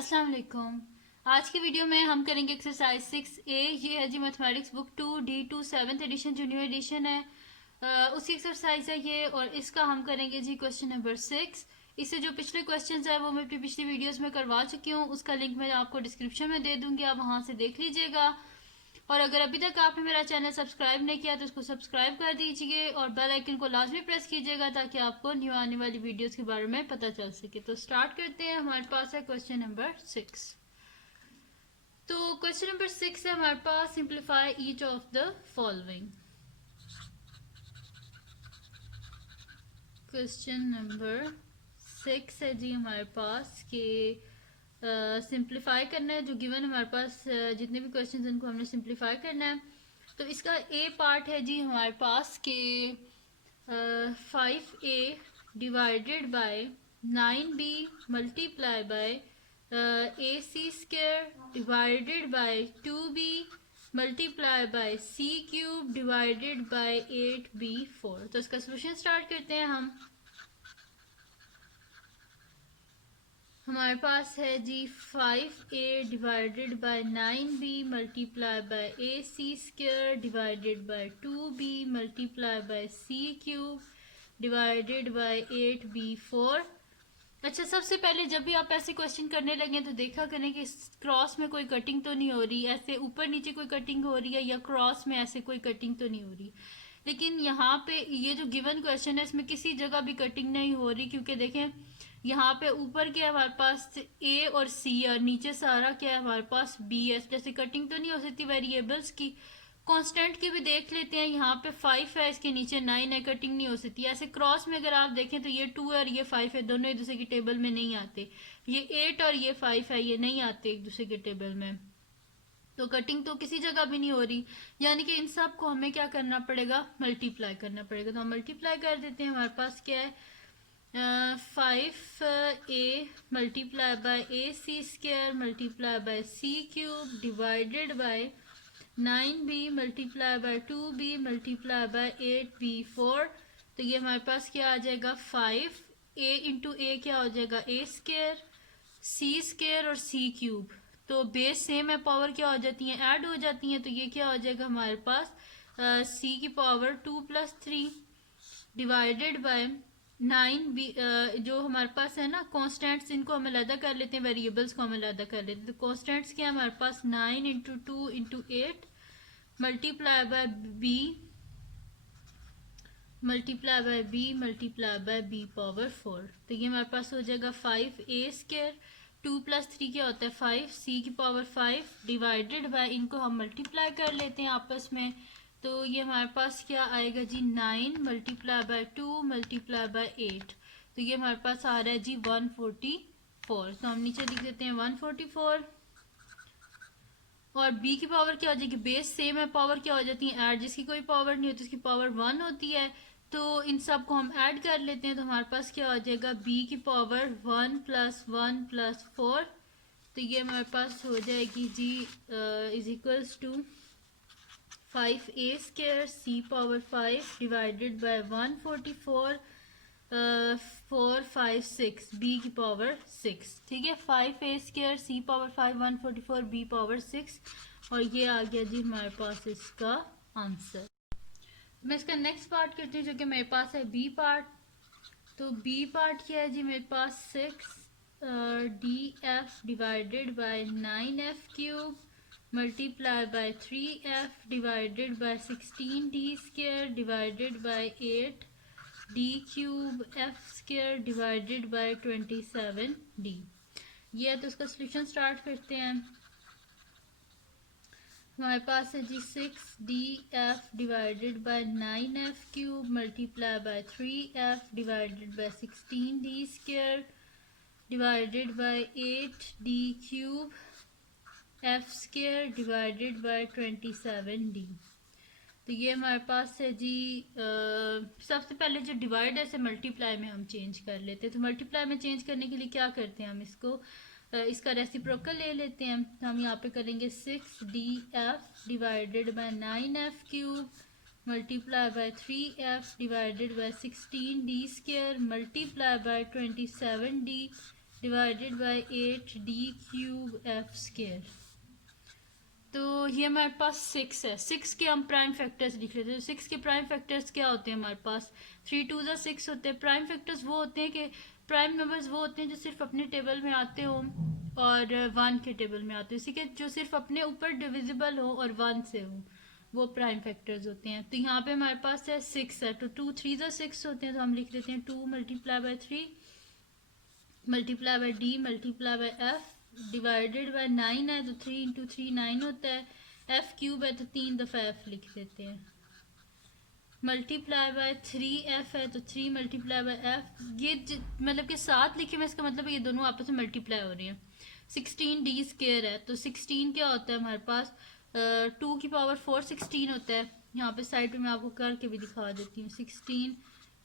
अस्सलाम वालेकुम। आज की वीडियो में हम करेंगे एक्सरसाइज 6A। ये है जी mathematics book 2D2 7th edition जो न्यू एडिशन है, उसकी एक्सरसाइज है ये। और इसका हम करेंगे जी क्वेश्चन नंबर 6। इससे जो पिछले क्वेश्चंस है वो मैं अपनी पिछली वीडियोस में करवा चुकी हूँ, उसका लिंक मैं आपको डिस्क्रिप्शन में दे दूंगी, आप वहाँ से देख लीजिएगा। और अगर अभी तक आपने मेरा चैनल सब्सक्राइब नहीं किया तो उसको सब्सक्राइब कर दीजिए और बेल आइकन को लाजमी प्रेस कीजिएगा ताकि आपको न्यू आने वाली वीडियोस के बारे में पता चल सके। तो स्टार्ट करते हैं। हमारे पास है क्वेश्चन नंबर 6। तो क्वेश्चन नंबर 6 है हमारे पास, simplify each of the following. Question number 6 है जी हमारे पास कि सिंप्लीफाई करना है। जो गिवन हमारे पास जितने भी क्वेश्चन हैं उनको हमने सिंप्लीफाई करना है। तो इसका ए पार्ट है जी हमारे पास कि 5A divided by 9B multiply by AC² divided by 2B multiply by C³ divided by 8B4। तो इसका सोल्यूशन स्टार्ट करते हैं हम। हमारे पास है जी 5A divided by 9B multiply by AC² divided by 2B multiply by C³ divided by 8B4। अच्छा, सबसे पहले जब भी आप ऐसे क्वेश्चन करने लगे तो देखा करें कि क्रॉस में कोई कटिंग तो नहीं हो रही, ऐसे ऊपर नीचे कोई कटिंग हो रही है या क्रॉस में ऐसे कोई कटिंग तो नहीं हो रही। लेकिन यहाँ पे ये जो गिवन क्वेश्चन है इसमें किसी जगह भी कटिंग नहीं हो रही, क्योंकि देखें यहाँ पे ऊपर क्या है हमारे पास ए और सी है, नीचे सारा क्या है हमारे पास बी है। जैसे कटिंग तो नहीं हो सकती वेरिएबल्स की। कांस्टेंट की भी देख लेते हैं, यहाँ पे 5 है, इसके नीचे 9 है, कटिंग नहीं हो सकती। ऐसे क्रॉस में अगर आप देखें तो ये 2 है और ये 5 है, दोनों एक दूसरे की टेबल में नहीं आते। ये 8 और ये 5 है, ये नहीं आते एक दूसरे के टेबल में। तो कटिंग तो किसी जगह भी नहीं हो रही, यानी कि इन सब को हमें क्या करना पड़ेगा, मल्टीप्लाई करना पड़ेगा। तो हम मल्टीप्लाई कर देते हैं। हमारे पास क्या है 5A multiply by AC² multiply by C³ divided by 9B multiply by 2B multiply by 8B4। तो ये हमारे पास क्या आ जाएगा 5A इंटू ए क्या हो जाएगा A², C² और C³। तो बेस सेम है, पावर क्या हो जाती है, ऐड हो जाती हैं। तो ये क्या हो जाएगा हमारे पास C की पावर 2+3 डिवाइडेड बाय 9B। जो हमारे पास है ना कॉन्स्टेंट्स, इनको हम अलग कर लेते हैं, वेरिएबल्स को हम अलग कर लेते हैं। तो कॉन्स्टेंट्स क्या है हमारे पास 9 into 2 into 8 multiply by B multiply by B multiply by B power 4। तो ये हमारे पास हो जाएगा 5A², 2+3 क्या होता है 5, C की पावर 5 डिवाइडेड बाय, इनको हम मल्टीप्लाई कर लेते हैं आपस में। तो ये हमारे पास क्या आएगा जी 9 मल्टीप्लाई बाय 2 मल्टीप्लाई बाय 8। तो ये हमारे पास आ रहा है जी 144। तो हम नीचे लिख देते हैं 144। और b की पावर क्या हो जाएगी, बेस सेम है, पावर क्या हो जाती है ऐड, जिसकी कोई पावर नहीं होती उसकी पावर 1 होती है। तो इन सब को हम ऐड कर लेते हैं। तो हमारे पास क्या हो जाएगा b की पावर 1 + 1 + 4। तो ये हमारे पास हो जाएगी जी is equals to 5A² C power 5 divided by 144 4 5 6 B की पावर 6। ठीक है, 5A² C power 5 144 B power 6। और ये आ गया जी हमारे पास इसका आंसर। मैं इसका नेक्स्ट पार्ट करती हूँ जो कि मेरे पास है बी पार्ट। तो बी पार्ट क्या है जी मेरे पास 6DF divided by 9F³ multiply by 3F divided by 16D² divided by 8D³ F² divided by 27D। ये है, तो इसका सोल्यूशन स्टार्ट करते हैं। हमारे पास है जी 6DF divided by 9F³ multiply by 3F divided by 16D² divided by 8D³ F² divided by 27D। तो ये हमारे पास है जी सबसे पहले जो डिवाइड है इसे मल्टीप्लाई में हम चेंज कर लेते हैं। तो मल्टीप्लाई में चेंज करने के लिए क्या करते हैं, हम इसको इसका रेसिप्रोकल ले लेते हैं। तो हम यहाँ पे करेंगे 6DF divided by 9F³ multiply by 3F divided by 16D² multiply by 27D divided by 8d cube F square. तो ये हमारे पास 6 है। 6 के हम प्राइम फैक्टर्स लिख लेते हैं। 6 के प्राइम फैक्टर्स क्या होते हैं हमारे पास? 3 2 ज़ा 6 होते हैं। प्राइम फैक्टर्स वो होते हैं कि प्राइम नंबर्स वो होते हैं जो सिर्फ अपने टेबल में आते हों और 1 के टेबल में आते हो। इसी के जो सिर्फ अपने ऊपर डिविजिबल हो और 1 से हो, वो प्राइम फैक्टर्स होते हैं। तो यहाँ पे हमारे पास है 6 है, तो 2 3 ज़ा 6 होते हैं, तो हम लिख लेते हैं 2 multiply by 3 multiply by D multiply by F divided by 9 है, तो 3 इंटू 3 9 होता है। एफ क्यूब है तो 3 दफ़ा एफ लिख देते हैं। मल्टीप्लाई बाय 3 एफ है तो 3 मल्टीप्लाई बाय एफ। ये मतलब कि 7 लिखे में इसका मतलब है ये दोनों आपस में मल्टीप्लाई हो रही हैं। 16 डी स्क्वायर है, तो 16 क्या होता है हमारे पास? 2 की पावर 4 16 होता है। यहाँ पे साइड पे मैं आपको करके भी दिखा देती हूँ। 16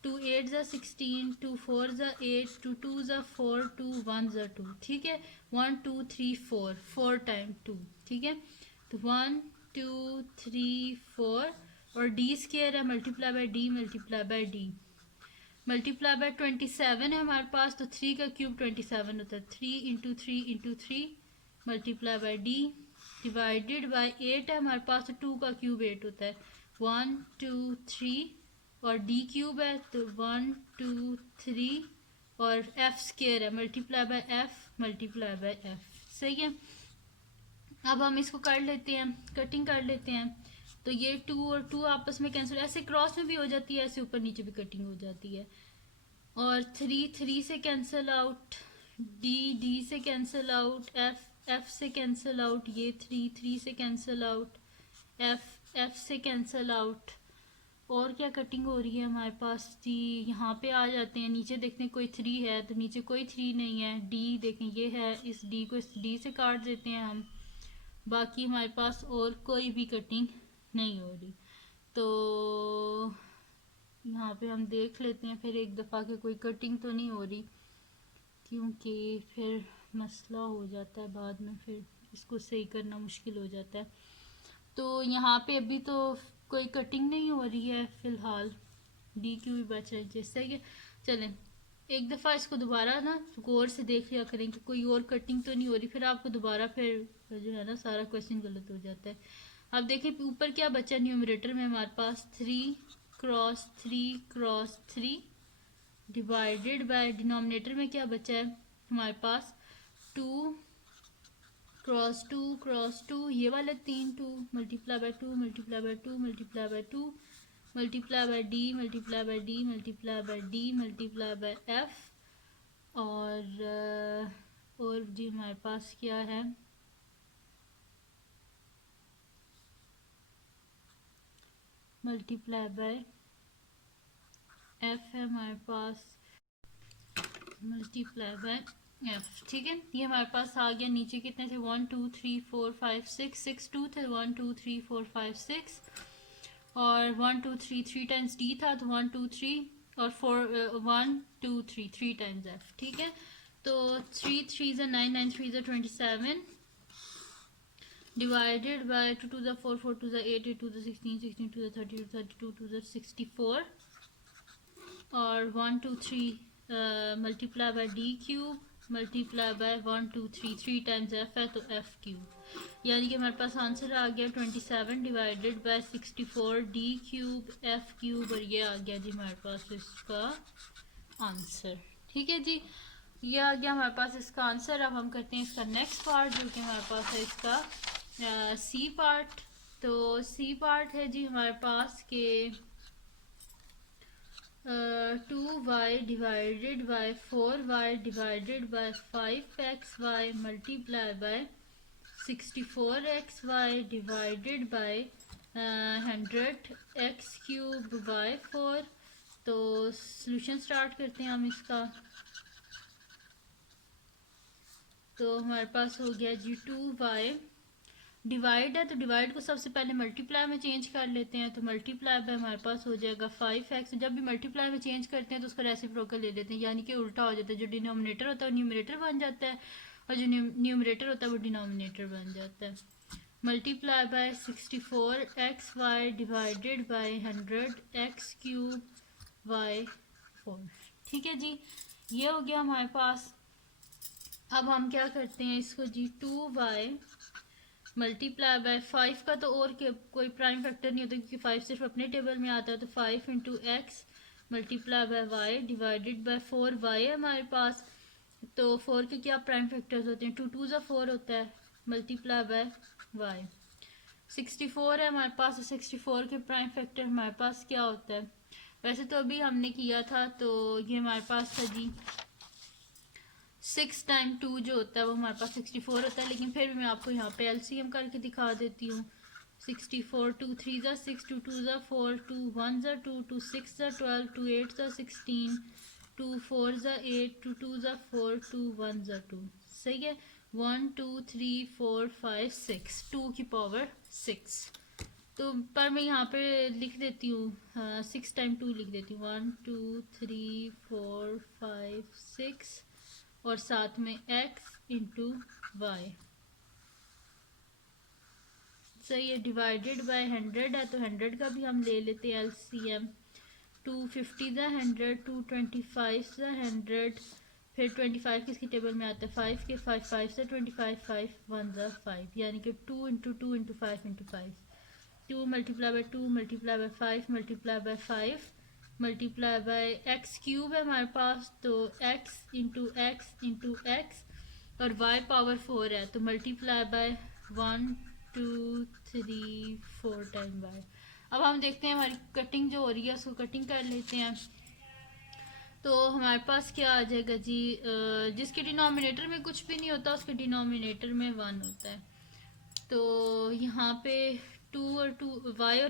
2 8 ज़ा 16 2 4 ज़ा 8 2 2 ज़ा 4 2 1 ज़ा 2। ठीक है, 1 2 3 4 4 टाइम 2। ठीक है, तो 1 2 3 4 और डी स्क्वायर है multiply bye D multiply by D multiply by 27 है हमारे पास, तो 3 का क्यूब 27 होता है। 3 into 3 into 3 multiply by D divided by 8 है हमारे पास, तो 2 का क्यूब 8 होता है। 1 2 3 और डी क्यूब है तो 1 2 3 और एफ स्क्वायर है multiply bye F multiply by F. सही है, अब हम इसको कर लेते हैं, कटिंग कर लेते हैं। तो ये 2 और 2 आपस में कैंसिल, ऐसे क्रॉस में भी हो जाती है, ऐसे ऊपर नीचे भी कटिंग हो जाती है। और 3 3 से कैंसिल आउट, डी डी से कैंसिल आउट, एफ एफ से कैंसिल आउट, ये 3 3 से कैंसिल आउट, एफ एफ से कैंसिल आउट। और क्या कटिंग हो रही है हमारे पास जी? यहाँ पे आ जाते हैं, नीचे देखते हैं कोई 3 है, तो नीचे कोई 3 नहीं है। डी देखें ये है, इस डी को इस डी से काट देते हैं हम। बाकी हमारे पास और कोई भी कटिंग नहीं हो रही। तो यहाँ पे हम देख लेते हैं फिर एक दफ़ा कि कोई कटिंग तो नहीं हो रही, क्योंकि फिर मसला हो जाता है बाद में, फिर इसको सही करना मुश्किल हो जाता है। तो यहाँ पे अभी तो कोई कटिंग नहीं हो रही है फ़िलहाल, डी क्यू भी बच रही है। जैसे कि चलें एक दफ़ा इसको दोबारा ना गौर से देख लिया करें कि कोई और कटिंग तो नहीं हो रही, फिर आपको दोबारा फिर जो है ना सारा क्वेश्चन गलत हो जाता है। अब देखिए ऊपर क्या बचा न्यूमरेटर में हमारे पास 3 cross 3 cross 3 divided by denominator में क्या बचा है हमारे पास 2 क्रॉस टू, ये वाले 3 2 multiply by 2 multiply by 2 multiply by 2 multiply by D multiply by D multiply by D multiply by F. और जी हमारे पास क्या है? मल्टीप्लाई बाय एफ है हमारे पास, मल्टीप्लाई बाय एफ। ठीक है, ये हमारे पास आ गया। नीचे कितने थे? 1 2 3 4 5 6 6 2 थे, 1 2 3 4 5 6 और 1 2 3 3 टाइम्स डी था, तो 1 2 3 और 4 1 2 3 3 टाइम्स एफ। ठीक है, तो 3 3 ज़ा 9 9 3 ज़ा 27 डिवाइडेड बाय 2 2 ज़ा 4 4 2 ज़ा 8 8 2 ज़ा 16 16 2 ज़ा 32 32 2 ज़ा 64 और 1 2 3 multiply by D cube multiply by 1 2 3 3 times F है, तो एफ क्यूब। यानी कि हमारे पास आंसर आ गया 27 divided by 64 D cube F cube, और ये आ गया जी हमारे पास इसका आंसर। ठीक है जी, ये आ गया हमारे पास इसका आंसर। अब हम करते हैं इसका नेक्स्ट पार्ट, जो कि हमारे पास है इसका सी पार्ट। तो सी पार्ट है जी हमारे पास के 2y divided by 4y divided by 5xy multiply by 64xy divided by 100x cube by 4। तो सॉल्यूशन स्टार्ट करते हैं हम इसका। तो हमारे पास हो गया जी 2y डिवाइड है, तो डिवाइड को सबसे पहले मल्टीप्लाई में चेंज कर लेते हैं। तो मल्टीप्लाई में हमारे पास हो जाएगा 5x। जब भी मल्टीप्लाई में चेंज करते हैं तो उसका रेसिप्रोकल ले लेते हैं, यानी कि उल्टा हो जाता है। जो डिनोमिनेटर होता है वो न्यूमरेटर बन जाता है और जो न्यूमरेटर होता है वो डिनोमिनेटर बन जाता है। Multiply bye 64xy divided by 100x cube by 4। ठीक है जी, ये हो गया हमारे पास अब हम क्या करते हैं इसको जी, 2y मल्टीप्लाई बाय 5 का तो और कोई प्राइम फैक्टर नहीं होता क्योंकि 5 सिर्फ अपने टेबल में आता है, तो 5 into x multiply by y divided by 4y है हमारे पास। तो 4 के क्या प्राइम फैक्टर्स होते हैं, 2 2 ज़ा 4 होता है, मल्टीप्लाई बाय वाई। 64 है हमारे पास, 64 के प्राइम फैक्टर हमारे पास क्या होता है, वैसे तो अभी हमने किया था तो ये हमारे पास था जी 6 टाइम 2 जो होता है वो हमारे पास 64 होता है, लेकिन फिर भी मैं आपको यहाँ पे एलसीएम करके दिखा देती हूँ। 64 2 3 ज़ा 6 2 2 ज़ा 4 2 1 ज़ा 2 2 6 ज़ा 12 2 8 ज़ा 16 2 4 ज़ा 8 2 2 ज़ा 4 2 1 ज़ा 2। सही है, 1 2 3 4 5 6 2 की पावर 6। तो पर मैं यहाँ पे लिख देती हूँ 6 टाइम 2 लिख देती हूँ, 1 2 3 4 5 6 और साथ में x इंटू वाई। सही है, डिवाइडेड बाय 100 है तो 100 का भी हम ले लेते हैं एलसीएम। 250 ज़ा 100 225 ज़ा 100, फिर 25 किसकी टेबल में आता है 5 के, 5 5 से 25 5 1 ज़ा 5, यानी कि 2 into 2 into 5 into 5। 2 multiply by 2 multiply by 5 multiply by 5 multiply by x cube है हमारे पास, तो x इंटू एक्स और y पावर 4 है तो मल्टीप्लाई बाय 1 2 3 4 टाइम y। अब हम देखते हैं हमारी कटिंग जो हो रही है उसको कटिंग कर लेते हैं। तो हमारे पास क्या आ जाएगा जी, जिसके डिनोमिनेटर में कुछ भी नहीं होता उसके डिनोमिनेटर में 1 होता है। तो यहाँ पे 2 और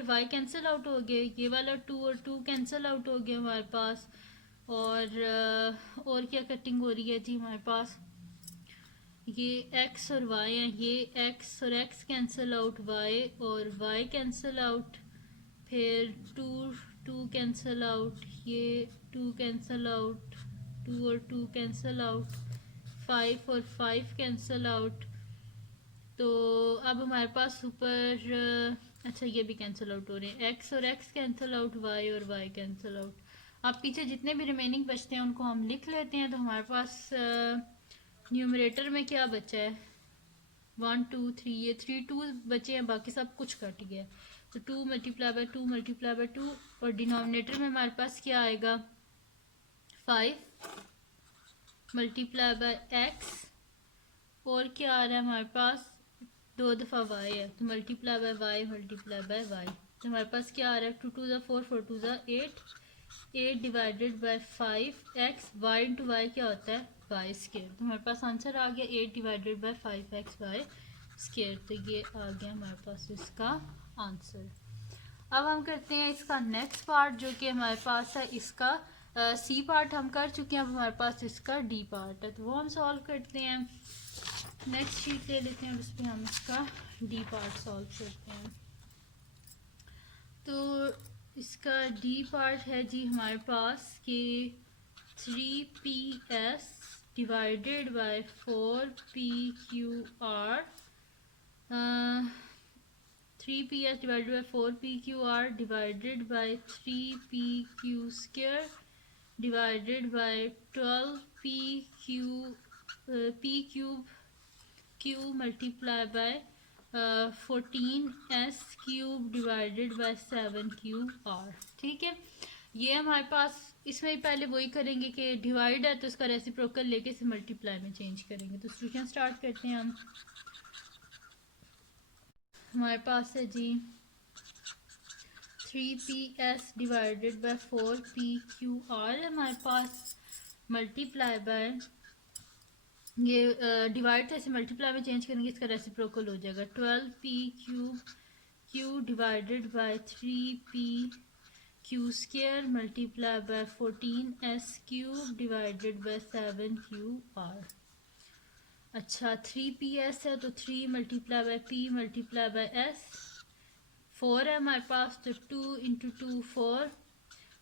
y कैंसिल आउट हो गए, ये वाला 2 और 2 कैंसिल आउट हो गया हमारे पास। और क्या कटिंग हो रही है जी हमारे पास, ये x और y है, ये x और x कैंसिल आउट, y और y कैंसिल आउट, फिर 2 2 कैंसिल आउट, ये 2 कैंसिल आउट, 2 और 2 कैंसिल आउट, 5 और 5 कैंसिल आउट। तो अब हमारे पास ऊपर अच्छा ये भी कैंसिल आउट हो रहे हैं, x और x कैंसिल आउट, y और y कैंसिल आउट। अब पीछे जितने भी रिमेनिंग बचते हैं उनको हम लिख लेते हैं। तो हमारे पास न्यूमरेटर में क्या बचा है, 1 2 3, ये 3 2 बचे हैं, बाकी सब कुछ कट गया। तो 2 मल्टीप्लाई बाय 2 मल्टीप्लाई बाय 2 और डिनोमिनेटर में हमारे पास क्या आएगा 5 मल्टीप्लाई बाय एक्स और क्या आ रहा है हमारे पास 2 दफ़ा y है तो multiply by y multiply by y. तो हमारे पास क्या आ रहा है 2 2 ज़ा 4 4 2 ज़ा 8 8 divided by 5 x, y into y क्या होता है वाई स्केयर। तो हमारे पास आंसर आ गया 8 divided by 5 x y square. तो ये आ गया हमारे पास इसका आंसर। अब हम करते हैं इसका नेक्स्ट पार्ट जो कि हमारे पास है इसका सी पार्ट हम कर चुके हैं, अब हमारे पास इसका डी पार्ट है तो वो हम सॉल्व करते हैं। नेक्स्ट शीट ले लेते हैं और उस पर हम इसका डी पार्ट सॉल्व करते हैं। तो इसका डी पार्ट है जी हमारे पास कि 3PS divided by 4PQR, 3PS divided by 4PQR divided by 3PQ square divided by 12P cube Q multiply by 14S cube divided by 7QR। ठीक है, ये हमारे पास इसमें पहले वही करेंगे कि डिवाइड है तो इसका रेसिप्रोकल लेके इसे मल्टीप्लाई में चेंज करेंगे। तो सॉल्यूशन स्टार्ट करते हैं हम। हमारे पास है जी 3PS डिवाइडेड बाय 4PQR है हमारे पास, मल्टीप्लाई बाय ये डिवाइड से मल्टीप्लाई में चेंज करेंगे इसका रेसिप्रोकल हो जाएगा 12P cube Q divided by 3P Q square multiply by 14S cube divided by 7QR। अच्छा 3PS है तो 3 multiply by P multiply by S, 4 है हमारे पास तो 2 into 2 4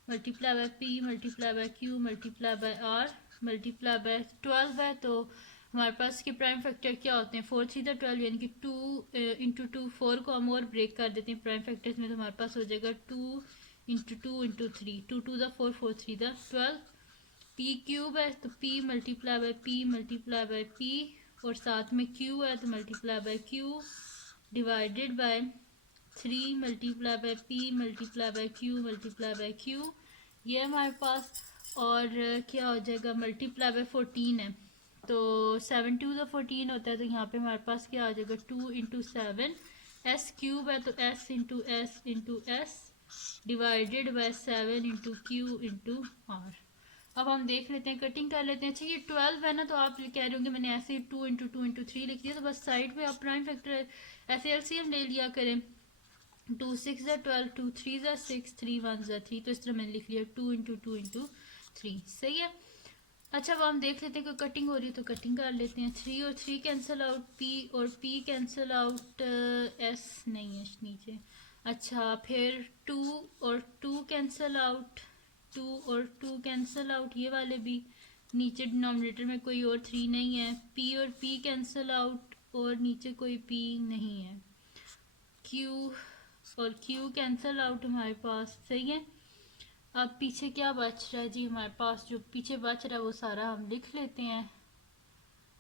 multiply by P multiply by Q multiply by R multiply by 12 है तो हमारे पास के प्राइम फैक्टर क्या होते हैं 4 3 12, यानी कि 2 इंटू 2 4 को हम और ब्रेक कर देते हैं प्राइम फैक्टर्स में तो हमारे पास हो जाएगा 2 इंटू 2 इंटू 3, 2 2 4 4 3 12 पी क्यूब है तो P multiply by P multiply by P, और साथ में क्यू है तो multiply by Q divided by 3 multiply by P multiply by q multiply by Q, ये हमारे पास। और क्या हो जाएगा, मल्टीप्लाई बाय 14 है तो 7 टू द 14 होता है, तो यहाँ पे हमारे पास क्या आ जाएगा 2 इंटू 7, एस क्यूब है तो s into s divided by 7 into q into r. अब हम देख लेते हैं, कटिंग कर लेते हैं। अच्छा ये 12 है ना, तो आप कह रहे होंगे मैंने ऐसे ही 2 इंटू 2 इंटू 3 लिख दिया, तो बस साइड पे आप प्राइम फैक्टर ऐसे एलसीएम ले लिया करें। 2 6 ज़ा 12, 2 3 ज़ा 6, 3 1 ज़ा 3, तो इस तरह मैंने लिख लिया 2 इंटू 2 इंटू 3, सही है। अच्छा अब हम देख लेते हैं कोई कटिंग हो रही है तो कटिंग कर लेते हैं। 3 और 3 कैंसिल आउट, पी और पी कैंसिल आउट, एस नहीं है नीचे। अच्छा फिर 2 और 2 कैंसिल आउट, 2 और 2 कैंसिल आउट, ये वाले भी। नीचे डिनोमिनेटर में कोई और 3 नहीं है। पी और पी कैंसिल आउट और नीचे कोई पी नहीं है। क्यू और क्यू कैंसिल आउट हमारे पास, सही है। अब पीछे क्या बच रहा है जी हमारे पास, जो पीछे बच रहा है वो सारा हम लिख लेते हैं।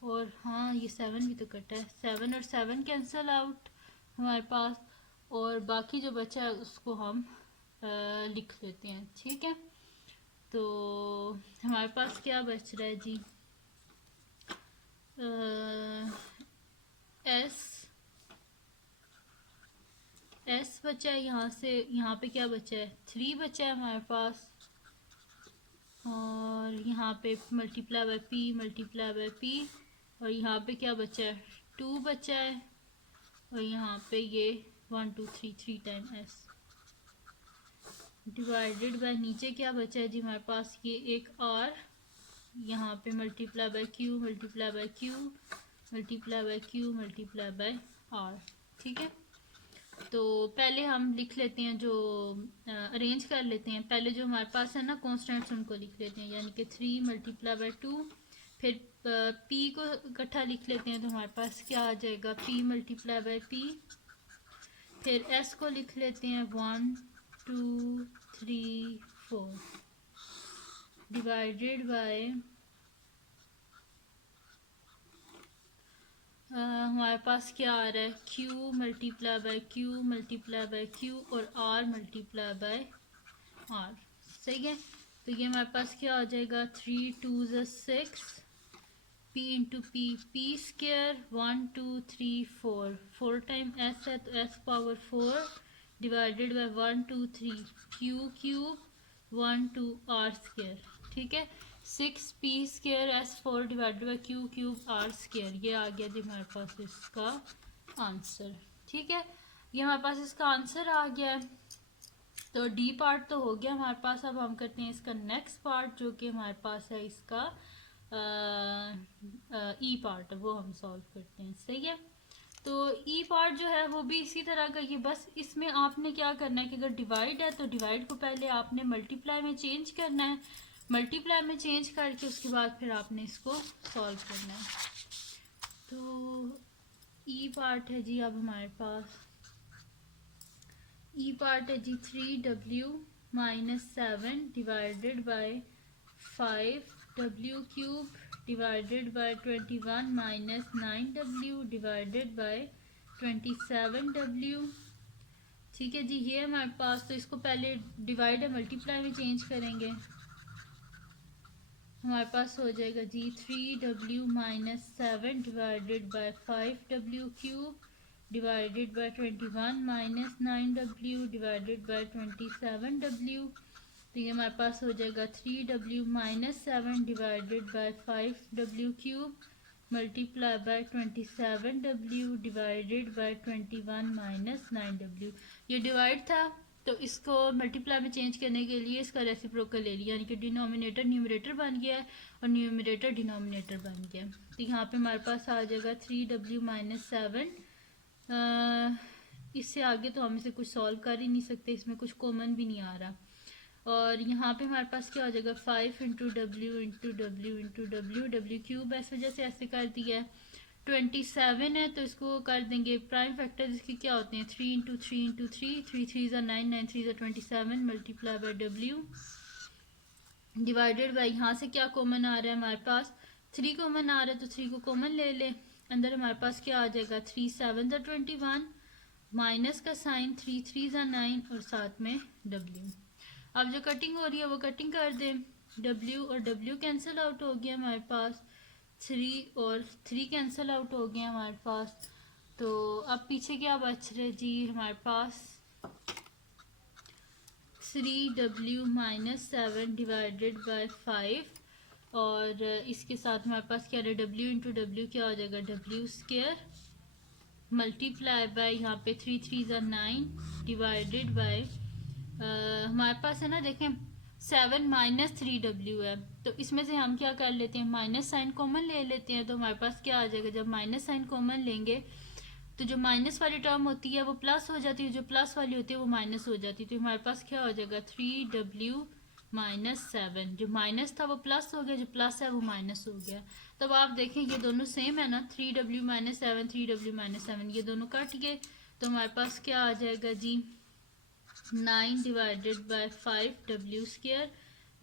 और हाँ ये 7 भी तो कटा है, 7 और 7 कैंसिल आउट हमारे पास, और बाकी जो बचा है उसको हम लिख लेते हैं, ठीक है। तो हमारे पास क्या बच रहा है जी, एस बचा है, यहाँ से यहाँ पे क्या बचा है 3 बचा है हमारे पास, और यहाँ पे मल्टीप्लाई बाय पी, और यहाँ पे क्या बचा है 2 बचा है, और यहाँ पे ये 1 2 3 3 टाइम एस डिवाइडेड बाय नीचे क्या बचा है जी हमारे पास, ये एक आर, यहाँ पे multiply by q multiply by q multiply by q multiply by r, ठीक है। तो पहले हम लिख लेते हैं, जो अरेंज कर लेते हैं। पहले जो हमारे पास है ना कॉन्स्टेंट्स उनको लिख लेते हैं, यानी कि 3 मल्टीप्लाई बाय 2, फिर पी को इकट्ठा लिख लेते हैं, तो हमारे पास क्या आ जाएगा पी मल्टीप्लाई बाय पी, फिर एस को लिख लेते हैं 1 2 3 4 डिवाइडेड बाय हमारे पास क्या आ रहा है Q multiply by q multiply by Q और आर मल्टीप्लाई बाय आर, सही है। तो ये हमारे पास क्या आ जाएगा 3 2 ज़ा 6, p into p square 1 2 3 4, 4 times है तो s power 4 divided by 1 2 3 q cube 1 2 r square, ठीक है। 6 p square s 4 divided by q cube r square, ये आ गया जी हमारे पास इसका आंसर, ठीक है। ये हमारे पास इसका आंसर आ गया है। तो डी पार्ट तो हो गया हमारे पास। अब हम करते हैं इसका नेक्स्ट पार्ट, जो कि हमारे पास है इसका ई पार्ट, वो हम सॉल्व करते हैं, सही है। तो ई पार्ट जो है वो भी इसी तरह का, ये बस इसमें आपने क्या करना है कि अगर डिवाइड है तो डिवाइड को पहले आपने मल्टीप्लाई में चेंज करना है, मल्टीप्लाई में चेंज करके उसके बाद फिर आपने इसको सॉल्व करना है। तो ई पार्ट है जी, अब हमारे पास ई पार्ट है जी 3w minus 7 divided by 5w cube divided by 21 minus 9w divided by 27w, ठीक है जी। ये हमारे पास, तो इसको पहले डिवाइड है मल्टीप्लाई में चेंज करेंगे, हमारे पास हो जाएगा जी 3w minus 7 divided by 5w cube divided by 21 minus 9w divided by 27w, तो ये हमारे पास हो जाएगा 3w minus 7 divided by 5w cube multiply by 27w divided by 21 minus 9w। ये डिवाइड था तो इसको मल्टीप्लाई में चेंज करने के लिए इसका रेसिप्रोकल ले लिया, यानी कि डिनोमिनेटर न्यूमरेटर बन गया है और न्यूमरेटर डिनोमिनेटर बन गया। तो यहाँ पे हमारे पास आ जाएगा 3w माइनस 7, इससे आगे तो हम इसे कुछ सॉल्व कर ही नहीं सकते, इसमें कुछ कॉमन भी नहीं आ रहा। और यहाँ पे हमारे पास क्या हो जाएगा 5 into W into W into W, W cube इस वजह से ऐसे कर दिया है। 27 है तो इसको कर देंगे प्राइम फैक्टर, जिसके क्या होते हैं 3 इंटू 3 इंटू 3, 3 3 ज़ा 9, 9 3 ज़ा 27 multiply by W, divided by, यहाँ से क्या कॉमन आ रहा है हमारे पास, 3 कॉमन आ रहा है, तो 3 को कॉमन ले ले। अंदर हमारे पास क्या आ जाएगा, 3 7 ज़ा 21, माइनस का साइन, 3 3 ज़ा 9 और साथ में w। अब जो कटिंग हो रही है वो कटिंग कर दें, w और w कैंसिल आउट हो गया हमारे पास, 3 और 3 कैंसिल आउट हो गया हमारे पास। तो अब पीछे क्या बच रहे जी हमारे पास, 3w माइनस 7 डिवाइडेड बाई 5, और इसके साथ हमारे पास क्या है, w इंटू डब्ल्यू क्या हो जाएगा, w स्क्वायर मल्टीप्लाई बाय यहाँ पे 3 3 ज़ा 9 डिवाइडेड बाय, हमारे पास है ना देखें 7 माइनस 3w है, तो इसमें से हम क्या कर लेते हैं, माइनस साइन कॉमन ले लेते हैं। तो हमारे पास क्या आ जाएगा, जब माइनस साइन कॉमन लेंगे तो जो माइनस वाली टर्म होती है वो प्लस हो जाती है, जो प्लस वाली होती है वो माइनस हो जाती है। तो हमारे पास क्या हो जाएगा, 3w माइनस 7, जो माइनस था वो प्लस हो गया, जो प्लस है वो माइनस हो गया। तो अब आप देखें ये दोनों सेम है ना, 3w माइनस 7 3w माइनस 7 ये दोनों कट गए। तो हमारे पास क्या आ जाएगा जी, 9 divided by 5w square,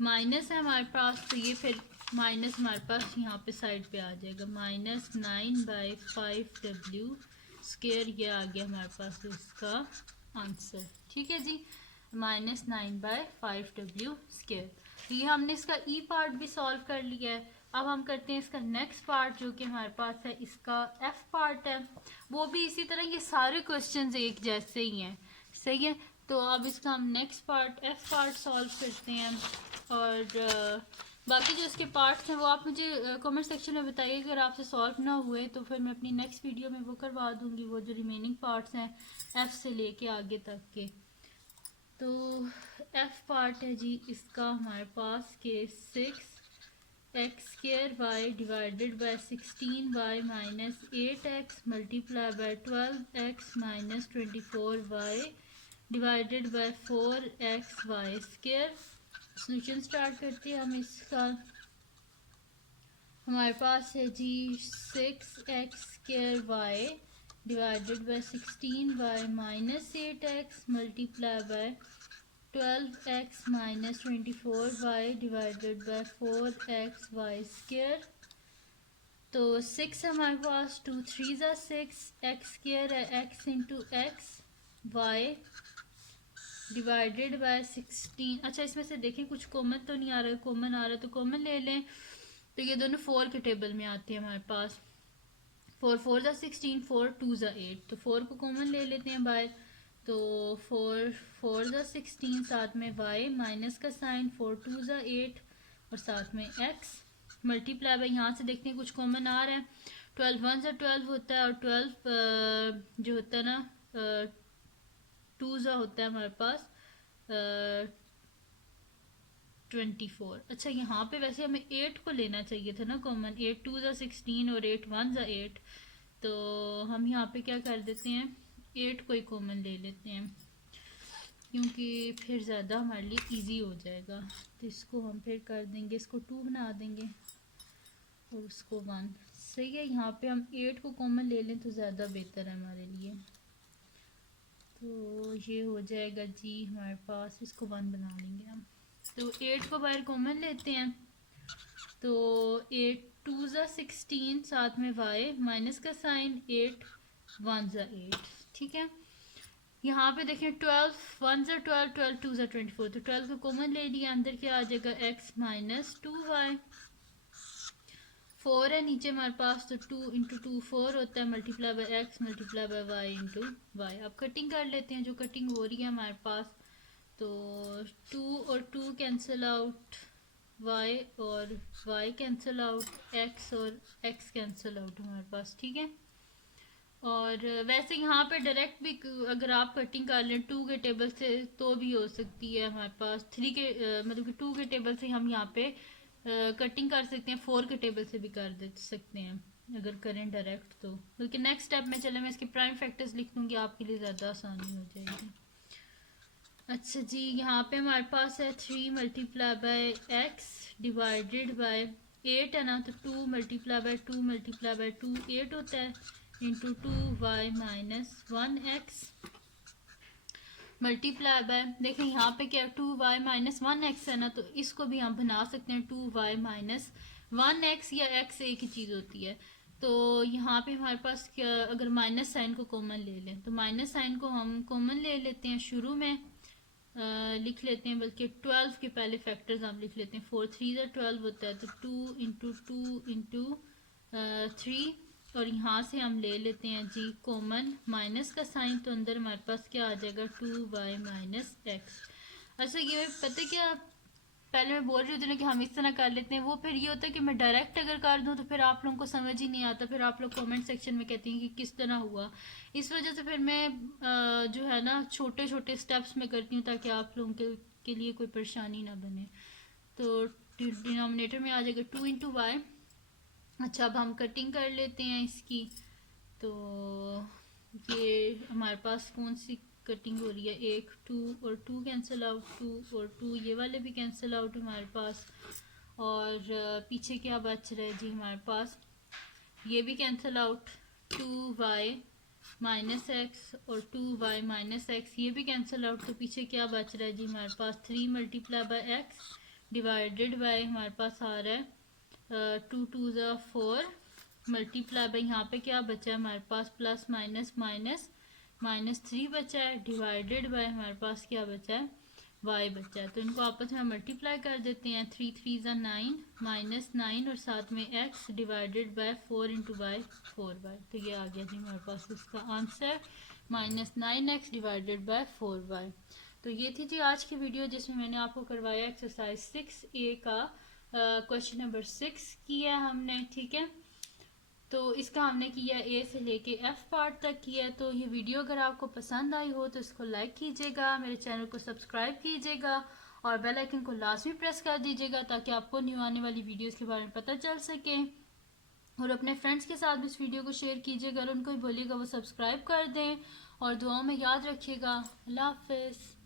minus है हमारे पास, तो ये फिर माइनस हमारे पास यहाँ पे साइड पे आ जाएगा, माइनस 9 बाई 5w स्क्वायर, ये आ गया हमारे पास इसका आंसर। ठीक है जी, माइनस 9 बाई 5w स्क्वायर। तो ये हमने इसका ई पार्ट भी सॉल्व कर लिया है। अब हम करते हैं इसका नेक्स्ट पार्ट जो कि हमारे पास है, इसका एफ पार्ट है। वो भी इसी तरह, ये सारे क्वेश्चंस एक जैसे ही हैं, सही है। तो अब इसका हम next part F part solve करते हैं, और बाकी जो इसके पार्ट्स हैं वो आप मुझे कमेंट सेक्शन में बताइए। अगर आपसे सॉल्व ना हुए तो फिर मैं अपनी नेक्स्ट वीडियो में वो करवा दूंगी, वो जो रिमेनिंग पार्ट्स हैं एफ से लेके आगे तक के। तो एफ पार्ट है जी इसका हमारे पास के 6x square y divided by 16y minus 8x multiply by 12x minus 24y divided by 4xy square. Solution start करते हैं हम इसका। हमारे पास है जी 6x square y divided by 16y minus 8x multiply by 12x minus 24y divided by 4xy square. तो 6 हमारे पास, 2 3 ज़ा 6, x स्क्वायर है x into x y divided by 16। अच्छा इसमें से देखें कुछ कॉमन तो नहीं आ रहा है, कॉमन आ रहा है तो कॉमन ले लें। तो ये दोनों 4 के टेबल में आते हैं हमारे पास, 4 4 ज़ा 16, 4 2 ज़ा 8, तो 4 को कॉमन ले लेते हैं बाहर। तो 4 4 ज़ा 16, साथ में y माइनस का साइन, 4 2 ज़ा 8 और साथ में x मल्टीप्लाई बाय, यहाँ से देखते हैं कुछ कॉमन आ रहा है, 12 1 ज़ा 12 होता है, और 12 जो होता है ना 2 ज़ा होता है हमारे पास 24। अच्छा यहाँ पे वैसे हमें 8 को लेना चाहिए था ना कॉमन, 8 2 ज़ा 16 और 8 1 ज़ा 8, तो हम यहाँ पे क्या कर देते हैं, 8 को ही कॉमन ले लेते हैं क्योंकि फिर ज़्यादा हमारे लिए इजी हो जाएगा। तो इसको हम फिर कर देंगे, इसको 2 बना देंगे और उसको 1, सही है। यहाँ पे हम 8 को कॉमन ले लें तो ज़्यादा बेहतर है हमारे लिए। तो ये हो जाएगा जी हमारे पास, इसको 1 बना लेंगे हम। तो 8 को बाहर कॉमन लेते हैं, तो 8 2 ज़ा 16, साथ में y माइनस का साइन, 8 1 ज़ा 8, ठीक है। यहाँ पे देखें 12 1 ज़ा 12, 12 2 ज़ा 24, तो 12 को कॉमन ले लिया, अंदर क्या आ जाएगा x माइनस 2y, 4 है नीचे हमारे पास, तो 2 इंटू 2 4 होता है, multiply by x multiply by y into y. अब कटिंग कर लेते हैं, जो कटिंग हो रही है हमारे पास, तो 2 और 2 कैंसिल आउट, y और y कैंसिल आउट, x और x कैंसिल आउट हमारे पास, ठीक है। और वैसे यहाँ पे डायरेक्ट भी अगर आप कटिंग कर लें 2 के टेबल से तो भी हो सकती है हमारे पास, 3 के मतलब कि 2 के टेबल से हम यहाँ पे कटिंग कर सकते हैं, 4 के टेबल से भी कर दे सकते हैं अगर करें डायरेक्ट तो। बल्कि नेक्स्ट स्टेप में चले मैं इसके प्राइम फैक्टर्स लिख दूँगी, आपके लिए ज़्यादा आसानी हो जाएगी। अच्छा जी यहाँ पे हमारे पास है 3 multiply by x divided by 8 है ना, तो 2 मल्टीप्लाई बाय 2 मल्टीप्लाई बाय 2 8 होता है, into 2y minus 1x। Multiply by, देखें यहाँ पे क्या 2y माइनस 1x है ना, तो इसको भी हम बना सकते हैं 2y माइनस 1x, या x एक ही चीज़ होती है। तो यहाँ पे हमारे पास क्या, अगर माइनस साइन को कॉमन ले लें तो माइनस साइन को हम कॉमन ले लेते हैं, शुरू में लिख लेते हैं, बल्कि 12 के पहले फैक्टर्स हम लिख लेते हैं। 4 3 12 होता है, तो 2 इंटू 2 इंटू 3, और यहाँ से हम ले लेते हैं जी कॉमन माइनस का साइन, तो अंदर हमारे पास क्या आ जाएगा 2y माइनस एक्स। अच्छा ये पता क्या, पहले मैं बोल रही होती ना कि हम इस तरह कर लेते हैं, वो फिर ये होता है कि मैं डायरेक्ट अगर कर दूं तो फिर आप लोगों को समझ ही नहीं आता, फिर आप लोग कमेंट सेक्शन में कहती हैं कि किस तरह हुआ। इस वजह से फिर मैं जो है ना छोटे छोटे स्टेप्स में करती हूँ, ताकि आप लोगों के लिए कोई परेशानी ना बने। तो डिनोमिनेटर में आ जाएगा 2 इंटू वाई। अच्छा अब हम कटिंग कर लेते हैं इसकी। तो ये हमारे पास कौन सी कटिंग हो रही है, 1 2 और 2 कैंसिल आउट, 2 और 2 ये वाले भी कैंसिल आउट हमारे पास। और पीछे क्या बच रहा है जी हमारे पास, ये भी cancel out, 2y minus x और 2y माइनस एक्स ये भी कैंसिल आउट। तो पीछे क्या बच रहा है जी हमारे पास, 3 multiply by x divided by हमारे पास आ रहा है 2 2 ज़ा 4 मल्टीप्लाई बाय, यहाँ पे क्या बचा है हमारे पास, प्लस माइनस माइनस माइनस 3 बचा है, डिवाइडेड बाय हमारे पास क्या बचा है, y बचा है। तो इनको आपस में मल्टीप्लाई कर देते हैं, 3 3 ज़ा 9 माइनस 9 और साथ में x divided by 4 into y 4y। तो ये आ गया जी हमारे पास इसका answer, minus 9x divided by 4y। तो ये थी जी आज की वीडियो, जिसमें मैंने आपको करवाया एक्सरसाइज 6A का क्वेश्चन नंबर 6 किया हमने, ठीक है। तो इसका हमने किया ए से लेके एफ पार्ट तक किया। तो ये वीडियो अगर आपको पसंद आई हो तो इसको लाइक कीजिएगा, मेरे चैनल को सब्सक्राइब कीजिएगा और बेल आइकन को लाजमी प्रेस कर दीजिएगा, ताकि आपको न्यू आने वाली वीडियोस के बारे में पता चल सके। और अपने फ्रेंड्स के साथ भी इस वीडियो को शेयर कीजिएगा और उनको भी बोलिएगा वो सब्सक्राइब कर दें, और दुआओं में याद रखिएगा। अल्लाह हाफिज़।